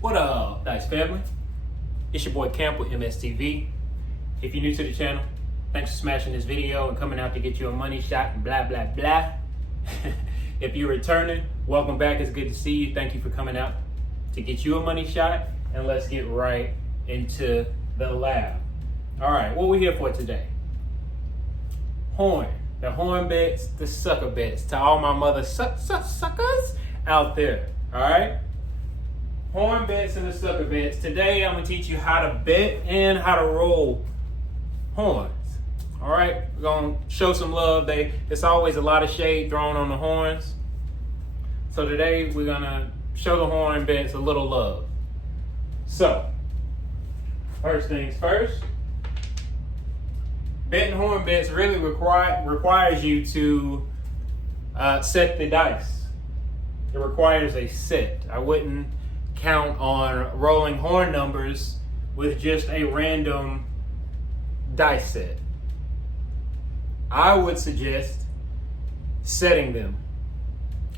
What up, Dice family? It's your boy Camp with MSTV. If you're new to the channel, thanks for smashing this video and coming out to get you a money shot and blah, blah, blah. If you're returning, welcome back. It's good to see you. Thank you for coming out to get you a money shot. And let's get right into the lab. All right, what we here for today? Horn. The horn bets, the sucker bets. To all my mother suckers out there. All right? Horn bets and the sucker bets. Today I'm gonna teach you how to bet and how to roll horns. All right, we're gonna show some love. There's always a lot of shade thrown on the horns. So today we're gonna show the horn bets a little love. So, first things first, betting horn bets really requires you to set the dice. It requires a set. I wouldn't count on rolling horn numbers with just a random dice set. I would suggest setting them.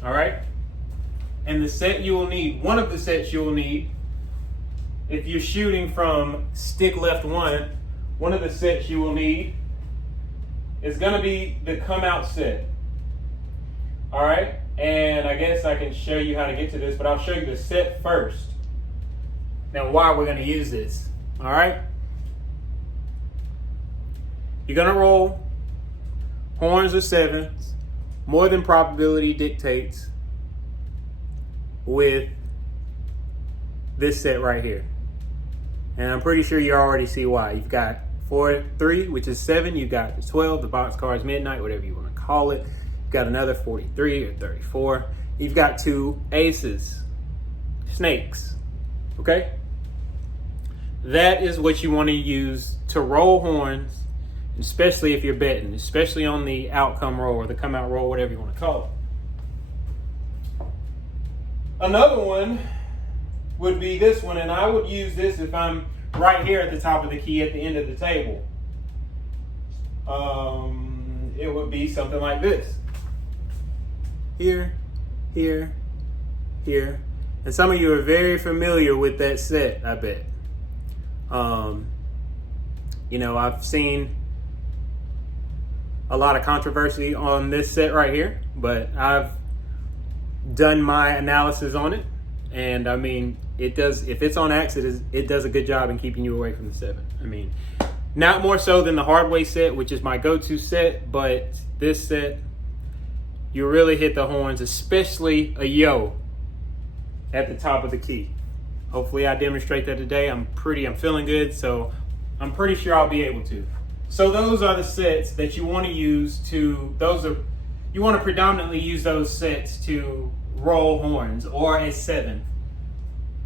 All right? And the set you will need, one of the sets you will need, if you're shooting from stick left one of the sets you will need is going to be the come out set. All right? And I guess I can show you how to get to this, but I'll show you the set first. Now, why we're going to use this. All right? You're going to roll horns or sevens, more than probability dictates, with this set right here. And I'm pretty sure you already see why. You've got 4-3, which is 7. You've got the 12, the box cards, midnight, whatever you want to call it. Got another 43 or 34. You've got 2 aces, snakes, okay? That is what you want to use to roll horns, especially if you're betting, especially on the outcome roll or the come out roll, whatever you want to call it. Another one would be this one, and I would use this if I'm right here at the top of the key at the end of the table. It would be something like this. Here, here, here. And some of you are very familiar with that set, I bet. You know, I've seen a lot of controversy on this set right here, but I've done my analysis on it. And I mean, it does, if it's on axe, it does a good job in keeping you away from the 7. I mean, not more so than the hard way set, which is my go-to set, but this set, you really hit the horns, especially a yo at the top of the key. Hopefully I demonstrate that today. I'm feeling good, so I'm pretty sure I'll be able to. So those are the sets that you want to use you want to predominantly use those sets to roll horns or a 7.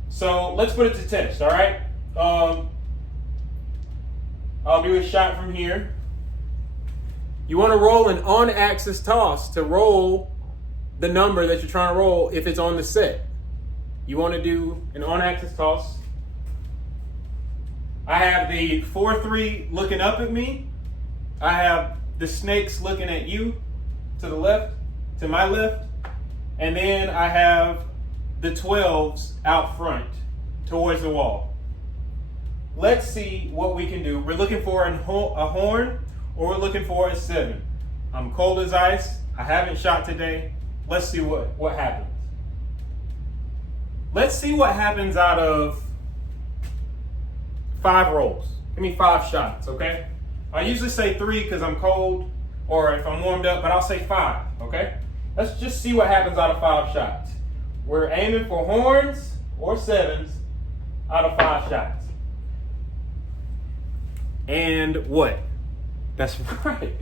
So let's put it to test, all right? I'll do a shot from here. You want to roll an on-axis toss to roll the number that you're trying to roll if it's on the set. You want to do an on-axis toss. I have the 4-3 looking up at me. I have the snakes looking at you to the left, to my left. And then I have the 12s out front towards the wall. Let's see what we can do. We're looking for a horn, or we're looking for a 7. I'm cold as ice. I haven't shot today. Let's see what happens. Let's see what happens out of 5 rolls. Give me 5 shots, okay? I usually say 3 because I'm cold, or if I'm warmed up, but I'll say 5, okay? Let's just see what happens out of 5 shots. We're aiming for horns or 7s out of 5 shots. And what? That's right.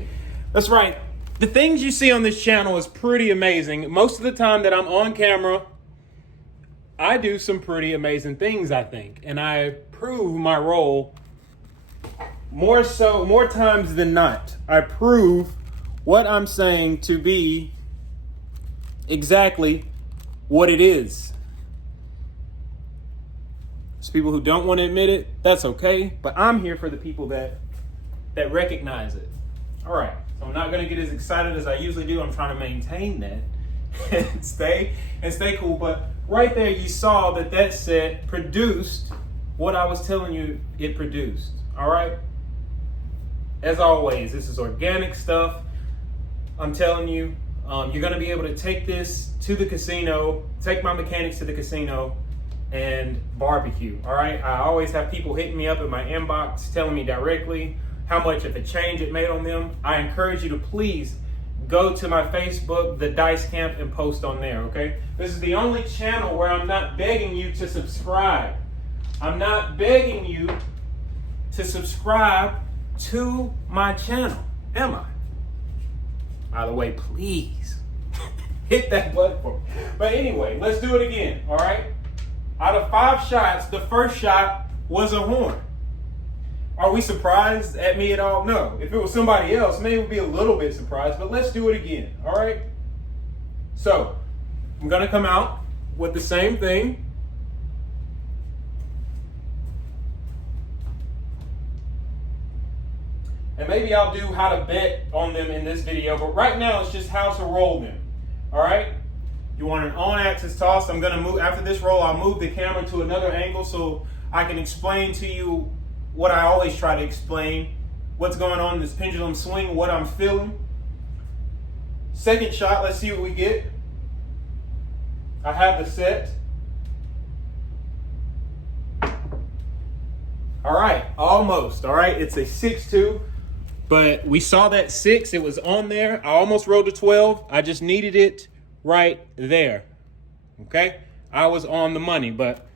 That's right. The things you see on this channel is pretty amazing. Most of the time that I'm on camera, I do some pretty amazing things, I think. And I prove my role more times than not. I prove what I'm saying to be exactly what it is. There's people who don't want to admit it. That's okay. But I'm here for the people that recognize it. All right. So I'm not going to get as excited as I usually do. I'm trying to maintain that and stay cool. But right there you saw that set produced what I was telling you it produced. All right. As always, this is organic stuff. I'm telling you, you're going to be able to take this to the casino, take my mechanics to the casino and barbecue. All right. I always have people hitting me up in my inbox, telling me directly how much of a change it made on them. I encourage you to please go to my Facebook, The Dice Camp, and post on there. Okay. This is the only channel where I'm not begging you to subscribe. I'm not begging you to subscribe to my channel, am I? By the way, please hit that button for me. But anyway, let's do it again, all right? Out of 5 shots, the first shot was a horn. Are we surprised at me at all? No. If it was somebody else, maybe we'd be a little bit surprised, but let's do it again, all right? So, I'm gonna come out with the same thing. And maybe I'll do how to bet on them in this video, but right now it's just how to roll them. All right? You want an on-axis toss. I'm gonna move, after this roll, I'll move the camera to another angle so I can explain to you what I always try to explain, what's going on in this pendulum swing, what I'm feeling. Second shot, let's see what we get. I have the set. All right, almost, all right? It's a 6-2. But we saw that 6, it was on there. I almost rolled a 12. I just needed it right there. Okay? I was on the money, but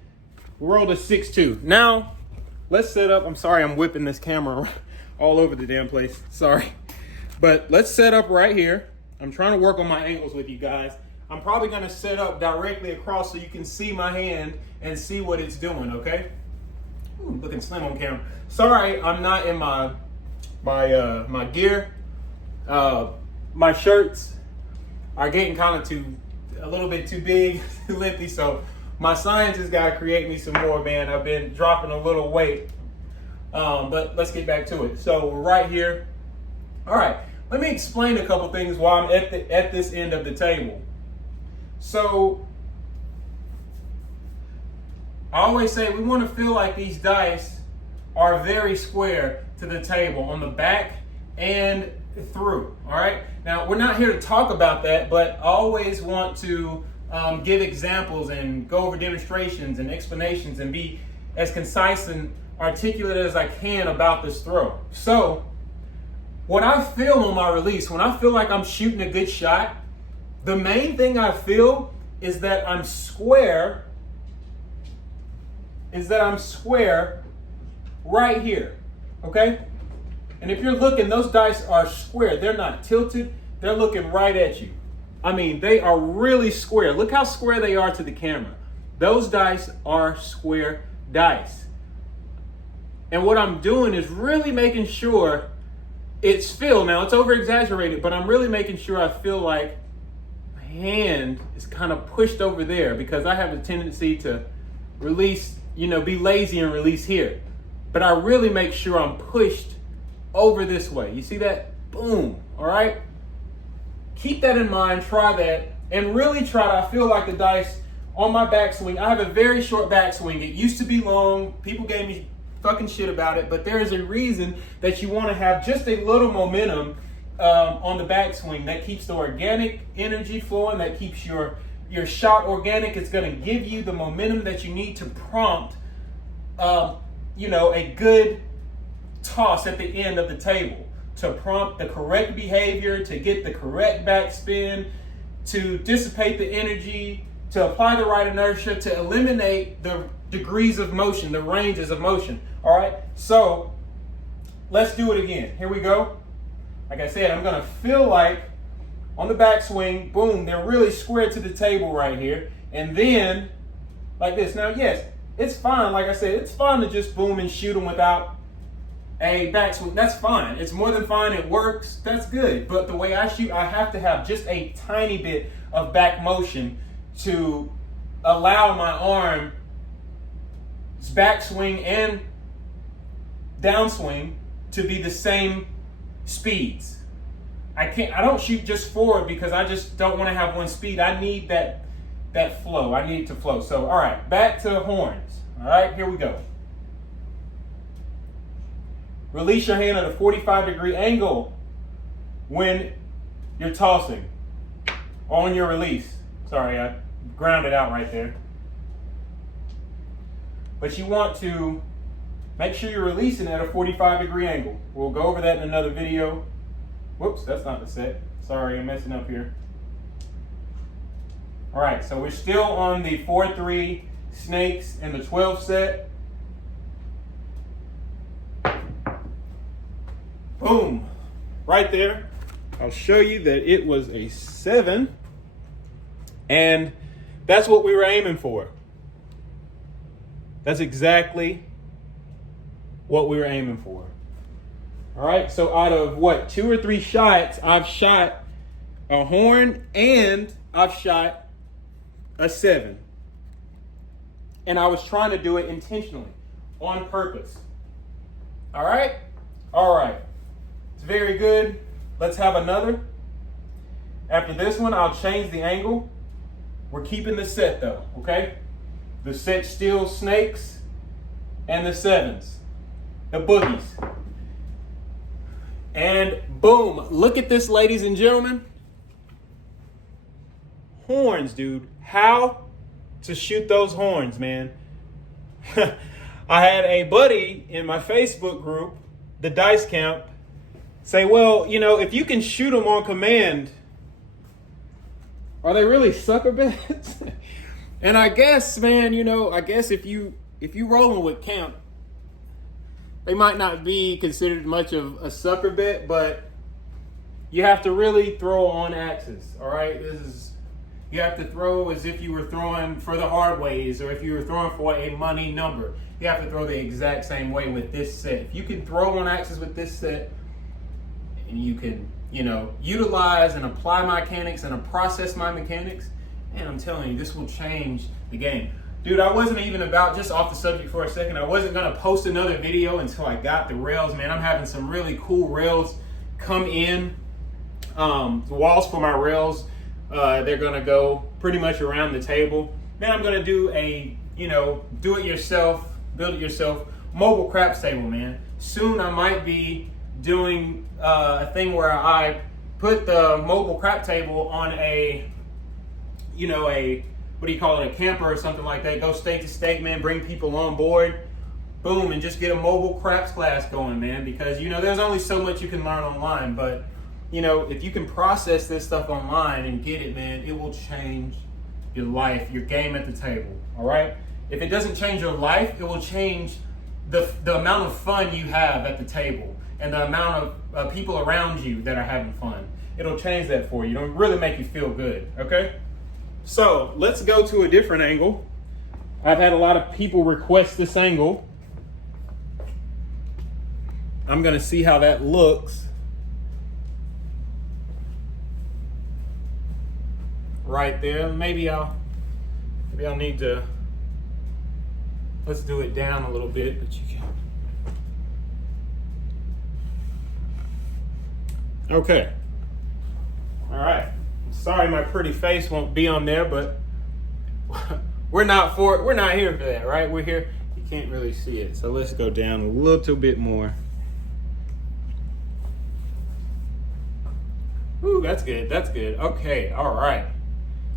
we rolled a 6-2. Now, let's set up. I'm sorry, I'm whipping this camera all over the damn place. Sorry. But let's set up right here. I'm trying to work on my angles with you guys. I'm probably going to set up directly across so you can see my hand and see what it's doing, okay? Ooh, looking slim on camera. Sorry, I'm not in my gear. My shirts are getting kind of a little bit too big, too lengthy, so my scientist got to create me some more, man. I've been dropping a little weight, but let's get back to it. So we're right here. All right, let me explain a couple things while I'm at this end of the table. So I always say we want to feel like these dice are very square to the table on the back and through. All right. Now, we're not here to talk about that, but I always want to give examples and go over demonstrations and explanations and be as concise and articulate as I can about this throw. So, what I feel on my release, when I feel like I'm shooting a good shot, the main thing I feel is that I'm square. Right here, okay? And if you're looking, those dice are square. They're not tilted. They're looking right at you. I mean, they are really square. Look how square they are to the camera. Those dice are square dice. And what I'm doing is really making sure it's filled. Now, it's over-exaggerated, but I'm really making sure I feel like my hand is kind of pushed over there because I have a tendency to release, be lazy and release here. But I really make sure I'm pushed over this way. You see that? Boom. All right? Keep that in mind. Try that. And really I feel like the dice on my backswing. I have a very short backswing. It used to be long. People gave me fucking shit about it. But there is a reason that you want to have just a little momentum on the backswing. That keeps the organic energy flowing. That keeps your shot organic. It's going to give you the momentum that you need to prompt a good toss at the end of the table, to prompt the correct behavior, to get the correct backspin, to dissipate the energy, to apply the right inertia, to eliminate the degrees of motion, the ranges of motion. All right, so let's do it again. Here we go. Like I said, I'm going to feel like on the backswing, boom, they're really square to the table right here. And then like this. Now, yes, it's fine. Like I said, it's fine to just boom and shoot them without a backswing. That's fine. It's more than fine. It works. That's good. But the way I shoot, I have to have just a tiny bit of back motion to allow my arm's backswing and downswing to be the same speeds. I don't shoot just forward because I just don't want to have one speed. I need that that flow. I need it to flow. So, all right, back to the horns. All right, here we go. Release your hand at a 45-degree angle when you're tossing on your release. Sorry, I grounded out right there. But you want to make sure you're releasing at a 45-degree angle. We'll go over that in another video. Whoops, that's not the set. Sorry, I'm messing up here. All right, so we're still on the 4-3 snakes and the 12 set. Boom, right there. I'll show you that it was a 7, and that's what we were aiming for. That's exactly what we were aiming for. All right, so out of what, 2 or 3 shots, I've shot a horn and I've shot a 7. And I was trying to do it intentionally, on purpose. All right? All right. It's very good. Let's have another. After this one, I'll change the angle. We're keeping the set though, okay? The set still snakes and the 7s, the boogies. And boom, look at this, ladies and gentlemen. Horns, dude. How to shoot those horns, man. I had a buddy in my Facebook group, the Dice Camp, say, well, you know, if you can shoot them on command, are they really sucker bets? And I guess, man, you know, I guess if you rolling with camp, they might not be considered much of a sucker bet, but you have to really throw on axis, all right? You have to throw as if you were throwing for the hard ways, or if you were throwing for a money number. You have to throw the exact same way with this set. If you can throw on axis with this set, and you can, you know, utilize and apply my mechanics and process my mechanics, and I'm telling you, this will change the game. Dude, I wasn't even about, just off the subject for a second, I wasn't gonna post another video until I got the rails, man. I'm having some really cool rails come in. The walls for my rails, they're gonna go pretty much around the table. Then I'm gonna do a, you know, do it yourself, build it yourself, mobile craps table, man. Soon I might be doing a thing where I put the mobile crap table on a, you know, a, what do you call it, a camper or something like that. Go state to state, man, bring people on board, boom, and just get a mobile craps class going, man. Because, you know, there's only so much you can learn online, but, you know, if you can process this stuff online and get it, man, it will change your life, your game at the table, all right? If it doesn't change your life, it will change the amount of fun you have at the table and the amount of people around you that are having fun. It'll change that for you. It'll really make you feel good, okay? So let's go to a different angle. I've had a lot of people request this angle. I'm gonna see how that looks. Right there. Maybe I'll need to, let's do it down a little bit, but you can. Okay. All right. Sorry my pretty face won't be on there, but we're not here for that, right? We're here. You can't really see it. So let's go down a little bit more. Ooh, that's good. That's good. Okay. All right.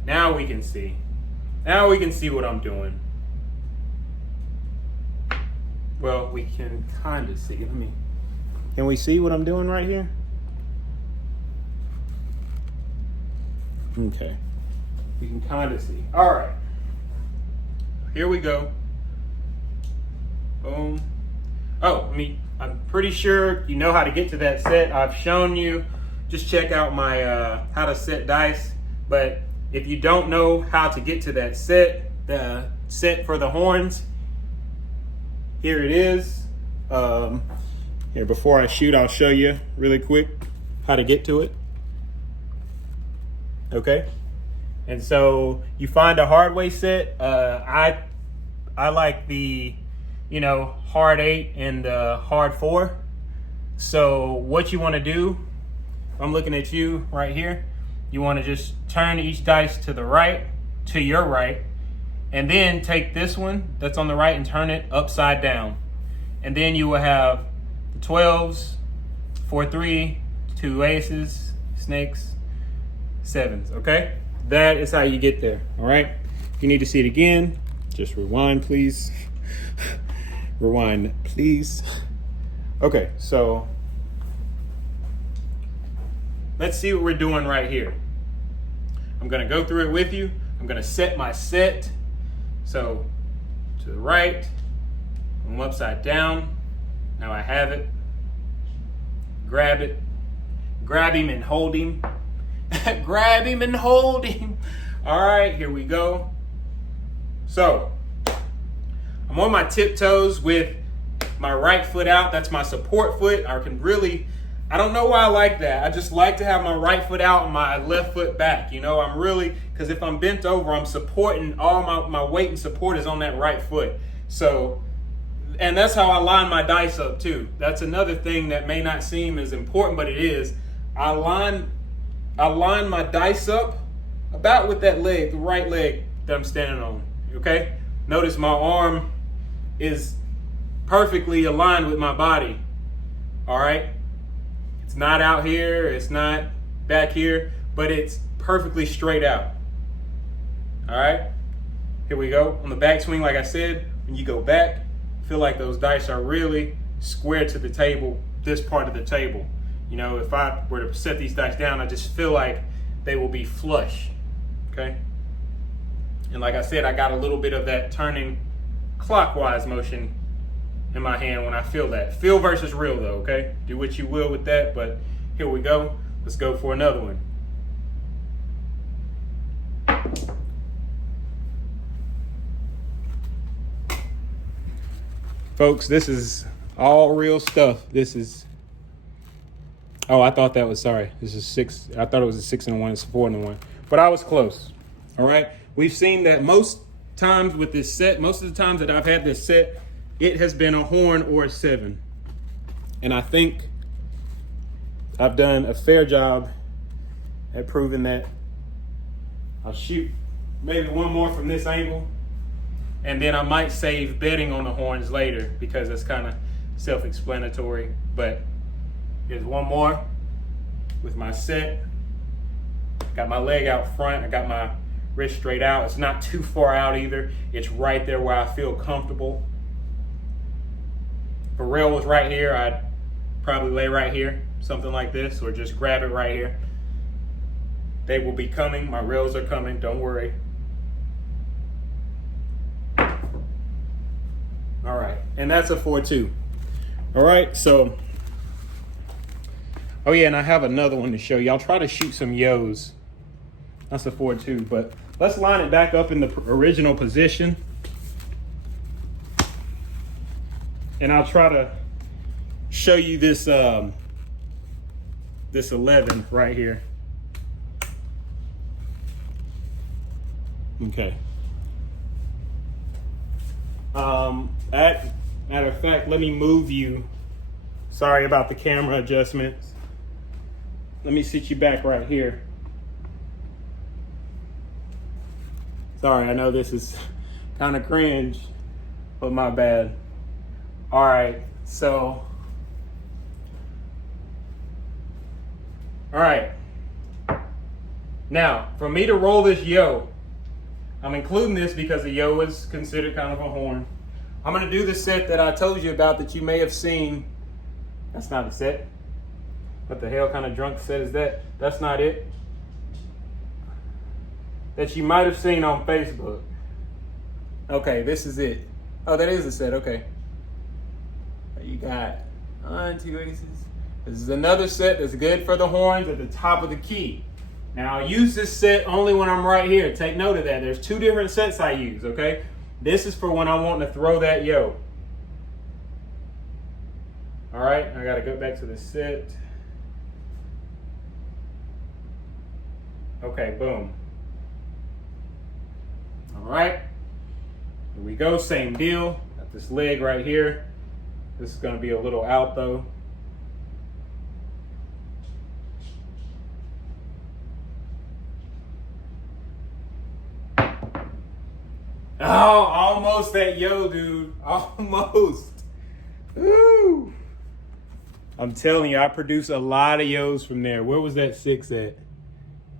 Now we can see. Now we can see what I'm doing. Well, we can kind of see. Can we see what I'm doing right here? Okay. We can kind of see. All right. Here we go. Boom. Oh, I'm pretty sure you know how to get to that set. I've shown you. Just check out my how to set dice. But if you don't know how to get to that set, the set for the horns, here it is. Here, before I shoot, I'll show you really quick how to get to it. Okay, and so you find a hard way set. I like the, you know, hard 8 and hard 4. So what you want to do, I'm looking at you right here. You want to just turn each dice to the right, to your right, and then take this one that's on the right and turn it upside down. And then you will have the 12s, 4-3, 2 aces, snakes, 7s, okay? That is how you get there, all right? If you need to see it again, just rewind, please. Rewind, please. Okay, so let's see what we're doing right here. I'm gonna go through it with you. I'm gonna set my set. So to the right, I'm upside down. Now I have it. Grab it. Grab him and hold him. Grab him and hold him. All right, here we go. So I'm on my tiptoes with my right foot out. That's my support foot. I don't know why I like that. I just like to have my right foot out and my left foot back. You know, because if I'm bent over, I'm supporting, all my weight and support is on that right foot. So, and that's how I line my dice up too. That's another thing that may not seem as important, but it is. I line my dice up about with that leg, the right leg that I'm standing on, okay? Notice my arm is perfectly aligned with my body, all right? It's not out here, it's not back here, but it's perfectly straight out. All right, here we go. On the backswing, like I said, when you go back, feel like those dice are really square to the table, this part of the table. You know, if I were to set these dice down, I just feel like they will be flush, okay? And like I said, I got a little bit of that turning clockwise motion in my hand when I feel that. Feel versus real though, okay? Do what you will with that, but here we go. Let's go for another one. Folks, this is all real stuff. This is, oh, I thought that was, sorry. This is 6. I thought it was a 6 and a 1. It's 4 and a 1. But I was close, all right? We've seen that most times with this set, most of the times that I've had this set, it has been a horn or a 7. And I think I've done a fair job at proving that. I'll shoot maybe one more from this angle, and then I might save betting on the horns later because it's kind of self-explanatory. But here's one more with my set. Got my leg out front. I got my wrist straight out. It's not too far out either. It's right there where I feel comfortable. If a rail was right here, I'd probably lay right here, something like this, or just grab it right here. They will be coming. My rails are coming. Don't worry. All right, and that's a 4-2. All right, so, oh yeah, and I have another one to show you. I'll try to shoot some yos. That's a 4-2, but let's line it back up in the original position. And I'll try to show you this this 11 right here. Okay. Matter of fact, let me move you. Sorry about the camera adjustments. Let me sit you back right here. Sorry, I know this is kind of cringe, but my bad. All right, so, all right. Now, for me to roll this yo, I'm including this because the yo is considered kind of a horn. I'm gonna do the set that I told you about that you may have seen. That's not a set. What the hell kind of drunk set is that? That's not it. That you might have seen on Facebook. Okay, this is it. Oh, that is a set, okay. You got 2 aces. This is another set that's good for the horns at the top of the key. Now, I use this set only when I'm right here. Take note of that. There's 2 different sets I use, okay? This is for when I want to throw that yo. All right, I got to go back to the set. Okay, boom. All right, here we go, same deal. Got this leg right here. This is going to be a little out though. almost that yo, dude. Almost. Woo. I'm telling you, I produce a lot of yos from there. Where was that 6 at?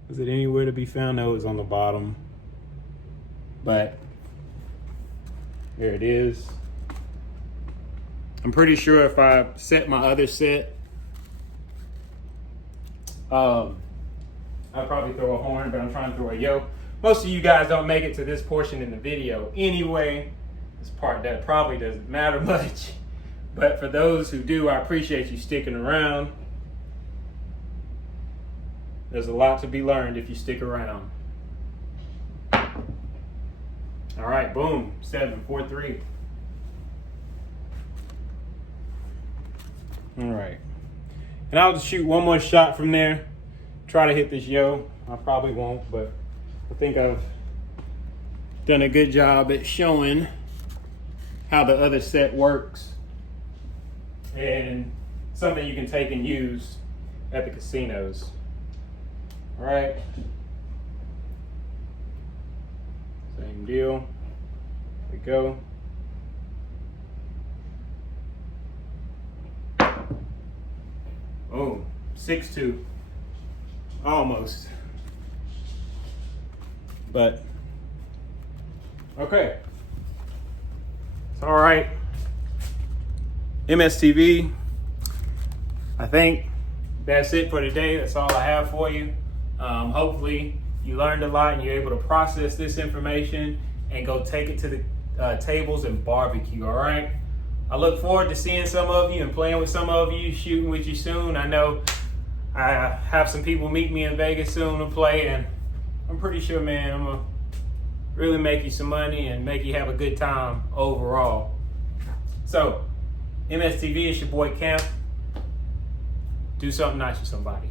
Was it anywhere to be found? No, it was on the bottom. But there it is. I'm pretty sure if I set my other set, I'd probably throw a horn, but I'm trying to throw a yo. Most of you guys don't make it to this portion in the video anyway. This part that probably doesn't matter much. But for those who do, I appreciate you sticking around. There's a lot to be learned if you stick around. All right, boom, 7, 4, 3. All right. And I'll just shoot one more shot from there. Try to hit this yo. I probably won't, but I think I've done a good job at showing how the other set works. And something you can take and use at the casinos. All right. Same deal. Here we go. Oh, 6-2. Almost. But, okay. It's all right. MSTV, I think that's it for today. That's all I have for you. Hopefully you learned a lot and you're able to process this information and go take it to the tables and barbecue, all right? I look forward to seeing some of you and playing with some of you, shooting with you soon. I know I have some people meet me in Vegas soon to play, and I'm pretty sure, man, I'm gonna really make you some money and make you have a good time overall. So, MSTV, it's your boy Camp. Do something nice for somebody.